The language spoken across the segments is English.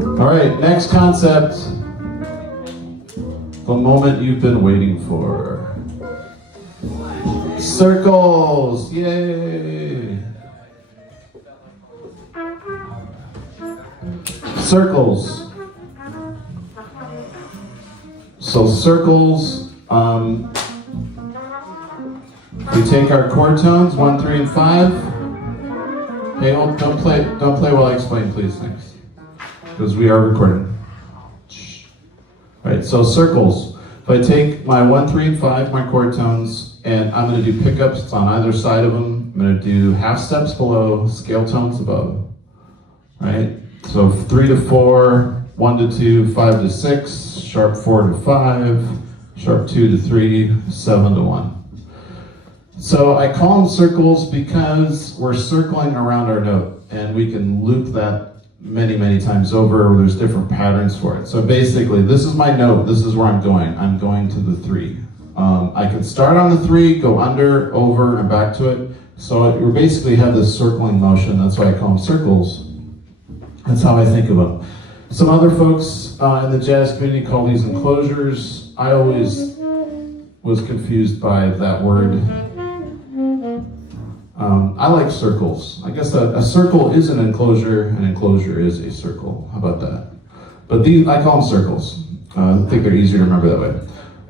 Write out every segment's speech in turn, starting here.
All right, next concept. The moment you've been waiting for. Circles, yay! Circles. So circles, we take our chord tones, 1, 3, and 5. Hey, don't play while I explain, please, thanks. Because we are recording. All right, so circles. If I take my 1, 3, and 5, my chord tones, and I'm going to do pickups on either side of them. I'm going to do half steps below, scale tones above. Right? So 3 to 4, 1 to 2, 5 to 6, sharp 4 to 5, sharp 2 to 3, 7 to 1. So I call them circles because we're circling around our note, and we can loop that many, many times over. There's different patterns for it. So basically, this is my note. This is where I'm going. I'm going to the 3. I can start on the 3, go under, over, and back to it. So you basically have this circling motion. That's why I call them circles. That's how I think of them. Some other folks in the jazz community call these enclosures. I always was confused by that word. I like circles. I guess a circle is an enclosure is a circle. How about that? But these, I call them circles. I think they're easier to remember that way.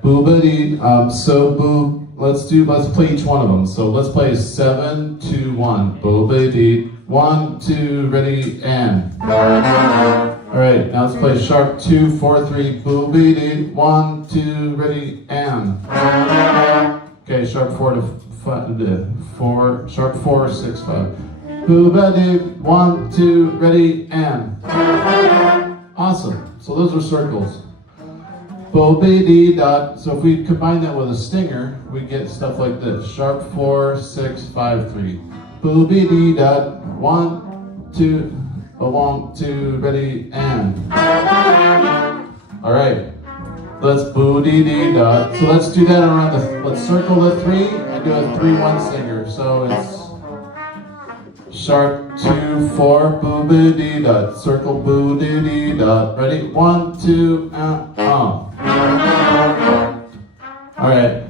Boobity, so boo, let's play each one of them. So let's play 7, 2, 1. Boobity, 1, 2, ready, and. All right, now let's play sharp 2, 4, 3. Boobity, 1, 2, ready, and. Okay, sharp 4 to 4, sharp 4, 6, 5. Boobity, 1, 2, ready, and. Awesome. So those are circles. Boobity dot. So if we combine that with a stinger, we get stuff like this. Sharp 4, 6, 5, 3. Boobity dot. 1, 2, 1, 2, ready, and. All right. Let's boo-dee-dee dot. So let's do that around let's circle the 3 and do a 3-1 stinger. So it's sharp 2, 4, boo-dee-dee dot. Circle boo-dee-dee dot. Ready? 1, 2, All right.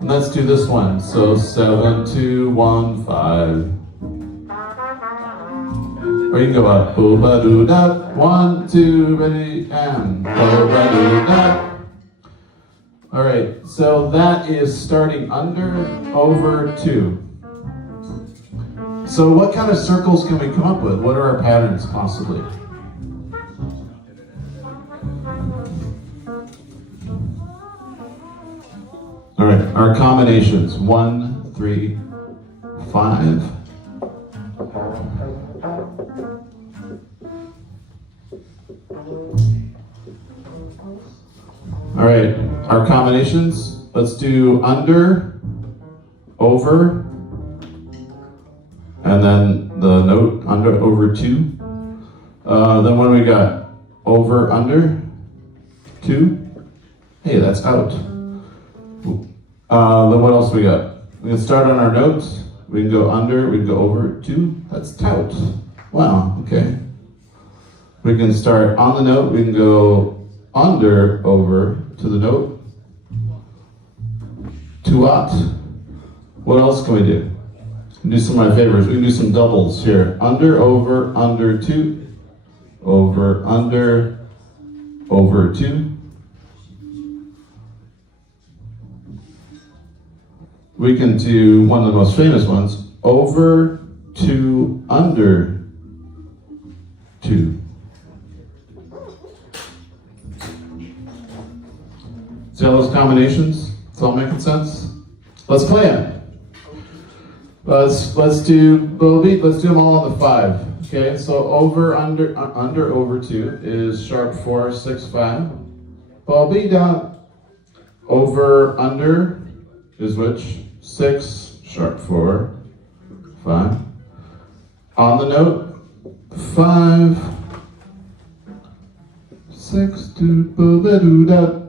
Let's do this one. So 7, 2, 1, 5. Or you can go up. Boo-ba-doo-dot. 1, 2, ready, and. Boo-ba-doo-dot. All right, so that is starting under, over, 2. So what kind of circles can we come up with? What are our patterns, possibly? All right, our combinations, 1, 3, 5. All right, our combinations, let's do under, over, and then the note under, over, 2. Then what do we got? Over, under, 2. Hey, that's out. Then what else we got? We can start on our notes. We can go under, we can go over, 2. That's tout. Wow, okay. We can start on the note, we can go under, over, to the note. Tuat. What else can we do? We can do some of my favorites. We can do some doubles here. Under, over, 2. Over, under, over, 2. We can do one of the most famous ones. Over, 2, under, 2. See all those combinations? It's all making sense? Let's play them. Let's do Bobby. Let's do them all on the 5. Okay, so over, under, over 2 is sharp 4, 6, 5. Bobby down. Over, under is which? 6, sharp 4, 5. On the note, 5, 6, 2, ba-ba-doo-da.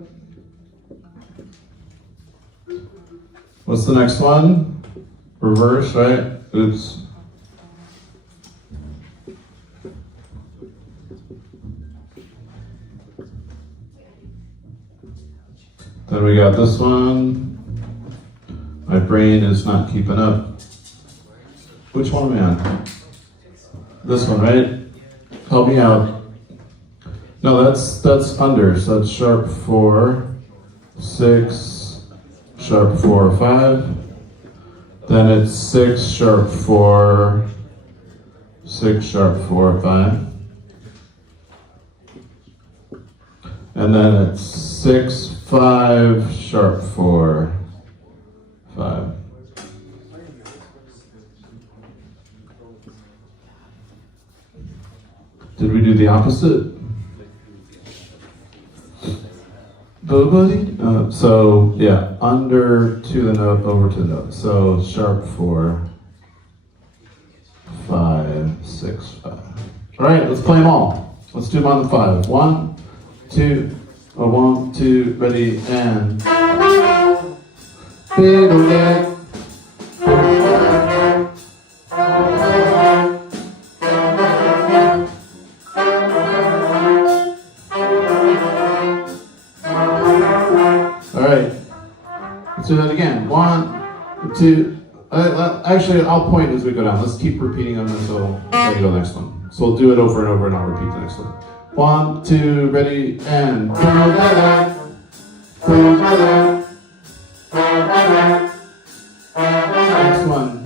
What's the next one? Reverse, right? Oops. Then we got this one. My brain is not keeping up. Which one am I on? This one, right? Help me out. No, that's under, so that's sharp 4, 6, sharp 4, 5. Then it's 6, sharp 4, 6, sharp 4, 5. And then it's 6, 5, sharp 4, 5. Did we do the opposite? So yeah, under to the note, over to the note. So sharp 4, 5, 6, 5. All right, let's play them all. Let's do them on the 5. 1, 2, 1, 2, ready, and. Let's do that again. 1, 2. Actually, I'll point as we go down. Let's keep repeating them until we go to the next one. So we'll do it over and over, and I'll repeat the next one. 1, 2, ready, and. Next one.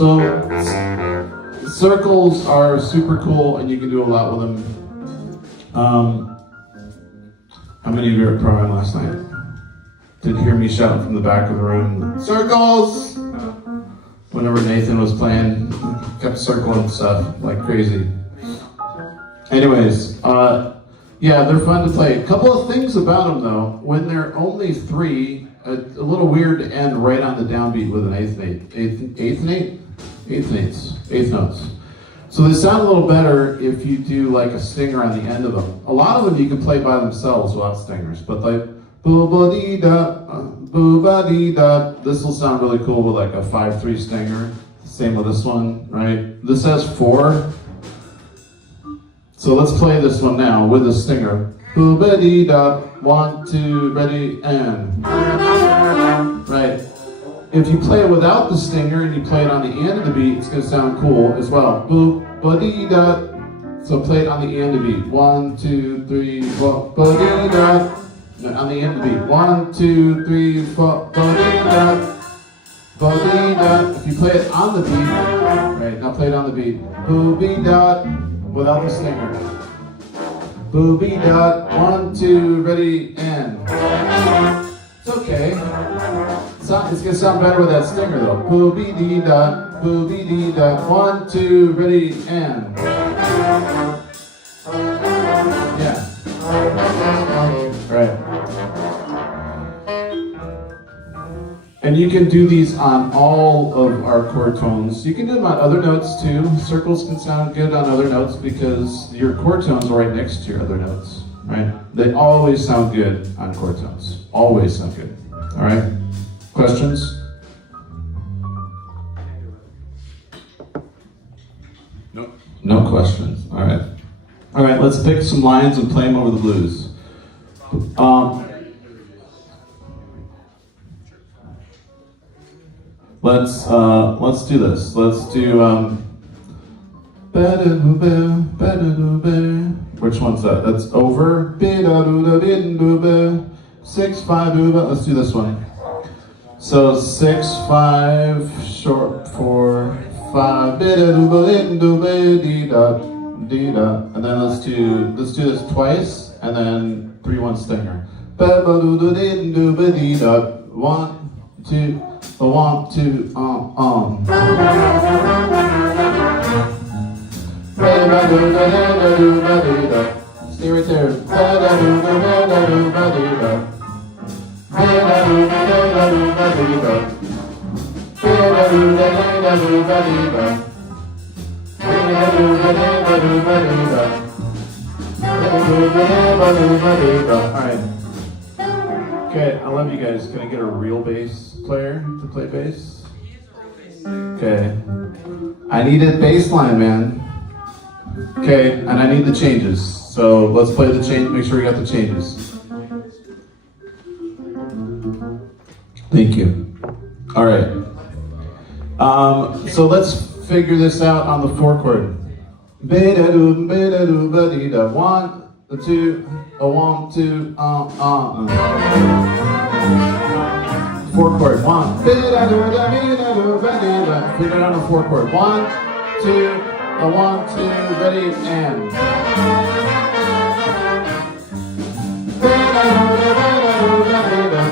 So circles are super cool, and you can do a lot with them. How many of you were at prom last night? Did you hear me shouting from the back of the room, "Circles!" Whenever Nathan was playing, kept circling stuff like crazy. Anyways, yeah, they're fun to play. A couple of things about them though, when they're only 3, a little weird to end right on the downbeat with an eighth notes. So they sound a little better if you do like a stinger on the end of them. A lot of them you can play by themselves without stingers, but like boo-ba-dee-da, boo-ba-dee-da. This will sound really cool with like a 5-3 stinger. Same with this one, right? This has 4. So let's play this one now with a stinger. Boo-ba-dee-da, 1, 2, ready, and. Right. If you play it without the stinger and you play it on the end of the beat, it's going to sound cool as well. Boo-ba-dee-da. So play it on the end of the beat. 1, 2, 3, 4, ba-dee-da. On the end of the beat. 1, 2, 3, 4, ba-dee-da. Ba-dee-da. If you play it on the beat, right, now play it on the beat. Boo-be-da, without the stinger. Boo-be-da, 1, 2, ready, and. It's okay. It's going to sound better with that stinger though. Boo-be-dee-da, boo-be-dee-da, 1, 2, ready, and. Yeah. Right. And you can do these on all of our chord tones. You can do them on other notes too. Circles can sound good on other notes because your chord tones are right next to your other notes, right? They always sound good on chord tones. Always sound good. All right? Questions? Nope. No questions. All right. All right, let's pick some lines and play them over the blues. Let's do this. Let's do which one's that? That's over. 6, 5, let's do this one. So 6, 5, short 4, 5, bida-doo-ba-dee-doo-ba-dee-da, dee-da. And then let's do this twice, and then 3-1 stinger. Ba-ba-doo-doo-dee-doo-ba-dee-da. 1, 2, 1, 2, Ba-ba-doo-da-da-da-doo-ba-dee-da. Stay right there. Ba-da-doo-da-da-da-doo-ba-dee-da. Ba-da-doo-da-da-da-doo-ba-dee-da. Ba-da-doo-da-da-da-doo-ba-dee-da. Ba-da-doo-da-da-da-doo-ba-dee-da. Ba-da-doo-da-da-da-doo-ba-dee-da. Alright. Okay, I love you guys. Can I get a real bass player to play bass? Okay. I need a bass line, man. Okay, and I need the changes. So let's play the change. Make sure we got the changes. Thank you. All right. So let's figure this out on the 4 chord. Ba-da-doo, ba-da-doo, ba-dee-da. 1, 2, 1, 2, 4 chord. 1. Ba-da-doo, ba-dee-da-doo, ba-dee-da. Figure it out on the 4 chord. 1, 2, 1, 2, ready, and.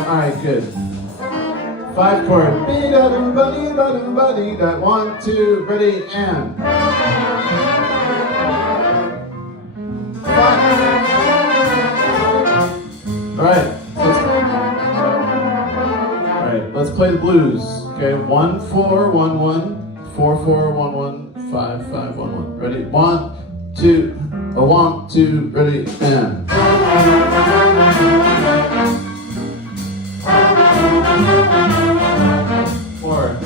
Alright, good. 5 chord. 1, 2, ready, and. 5. Alright, let's play the blues. Okay, 1, 4, 1, 1, 4, 4, 1, 1, 5, 5, 1, 1. Ready? 1, 2, 1, 2, ready, and. 4.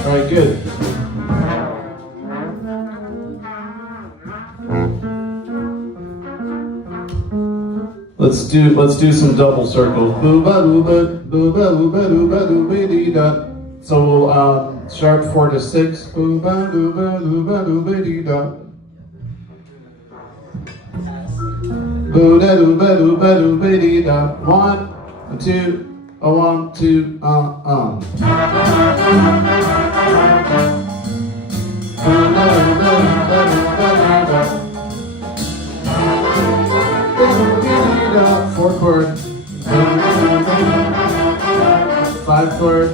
All right, good. Let's do some double circles. So we'll sharp 4 to 6. 1, 2, 1, 2, Four chord, 5 chord,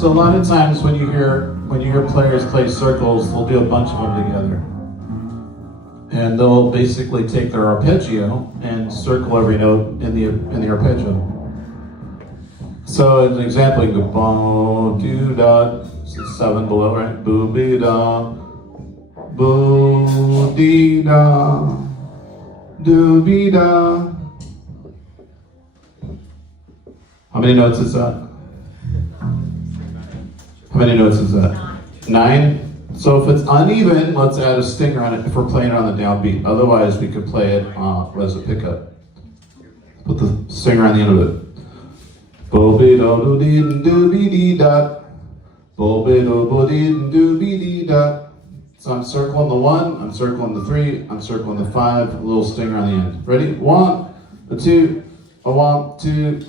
So a lot of times when you hear players play circles, they'll do a bunch of them together, and they'll basically take their arpeggio and circle every note in the arpeggio. So as an example, you go bo do da, 7 below, right? Boo be da, boo dee da, do be da. How many notes is that? How many notes is that? 9? So if it's uneven, let's add a stinger on it if we're playing it on the downbeat. Otherwise, we could play it as a pickup. Put the stinger on the end of it. Bo be do do dee do be dee da. Bo be do bo dee do be dee da. So I'm circling the 1, I'm circling the 3, I'm circling the 5, a little stinger on the end. Ready? 1, 2, 1, 2,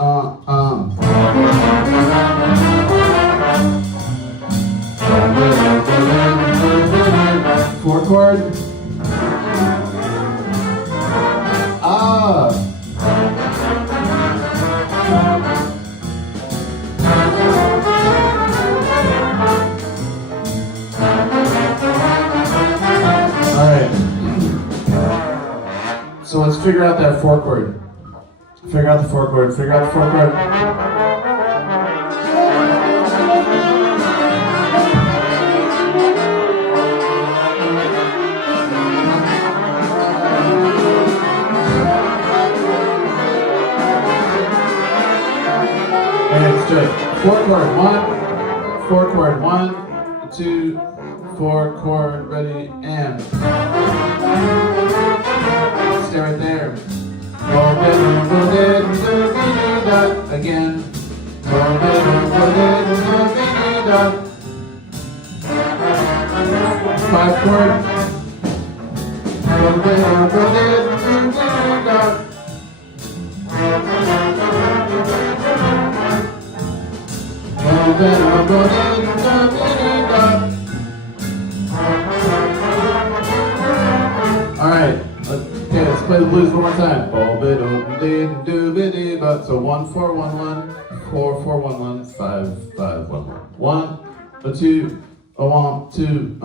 4 chord. All right. So let's figure out that 4 chord. Figure out the 4 chord. Figure out the 4 chord. Okay, let's do it. 4-chord, 1, 4-chord, 1, 2, 4-chord, ready, and. Stay right there. Again. 5-chord. Alright, okay, let's play the blues one more time. So 1 4 1 1 4 4 1 1 5 5 1 1 1 2 1 2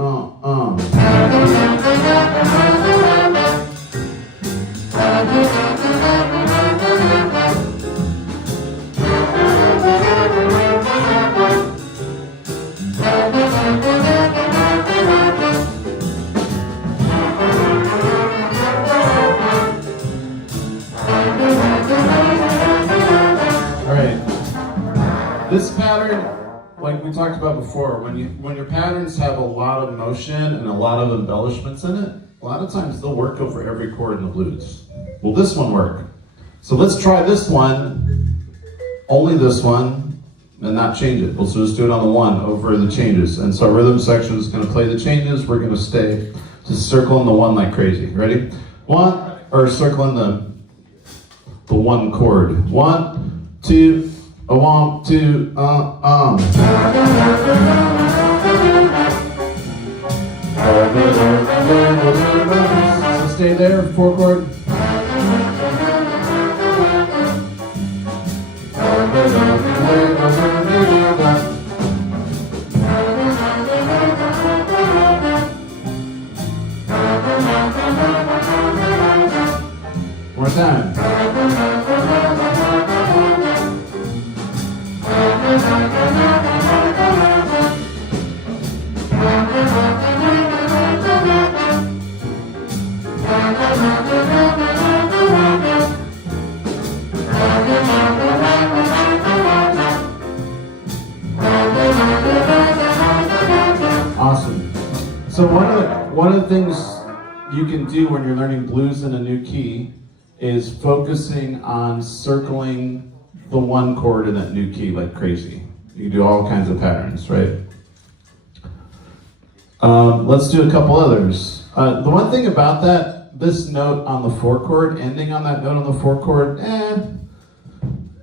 This pattern, like we talked about before, when your patterns have a lot of motion and a lot of embellishments in it, a lot of times they'll work over every chord in the blues. Will this one work? So let's try this one, only this one, and not change it. We'll just do it on the 1 over the changes. And so our rhythm section is going to play the changes. We're going to stay just circling the 1 like crazy. Ready? 1, or circling the 1 chord. 1, 2. A 1, 2, So stay there, 4-chord. One more time. Awesome. So one of the things you can do when you're learning blues in a new key is focusing on circling the 1 chord in that new key like crazy. You can do all kinds of patterns, right? Let's do a couple others. The one thing about that, this note on the 4 chord, ending on that note on the 4 chord,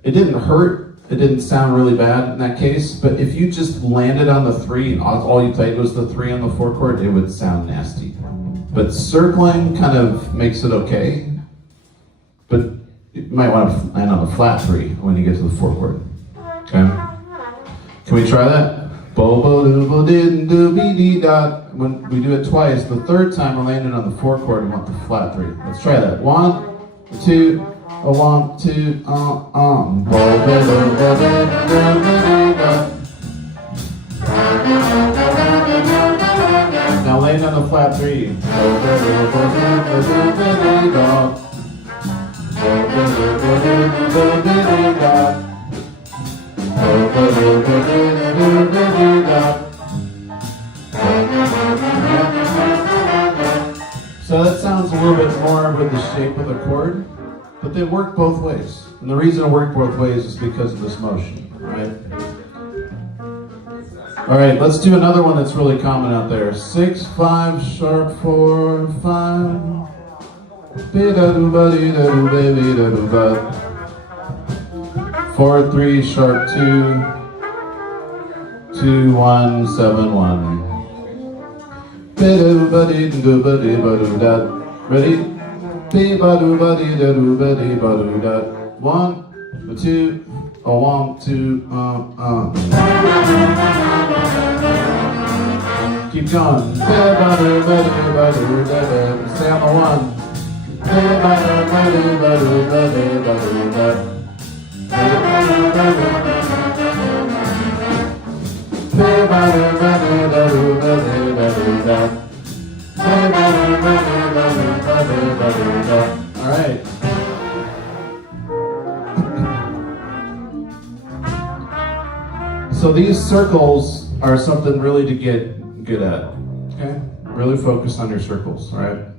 it didn't hurt. It didn't sound really bad in that case, but if you just landed on the 3 and all you played was the 3 on the 4 chord, it would sound nasty. But circling kind of makes it okay, but you might want to land on the flat 3 when you get to the 4 chord. Okay? Can we try that? When we do it twice, the third time we're landing on the 4 chord and want the flat 3. Let's try that. 1, 2, 1, 2, Now land on the flat 3. So that sounds a little bit more with the shape of the chord, but they work both ways. And the reason it worked both ways is because of this motion, right? All right, let's do another one that's really common out there. 6, 5, sharp 4, 5. 4, 3, sharp 2, 2, 1, 7, 1. Ready? 1, 2, 1, 2, Keep going. Stay on the 1. All right. So these circles are something really to get good at. Okay? Really focus on your circles, all right?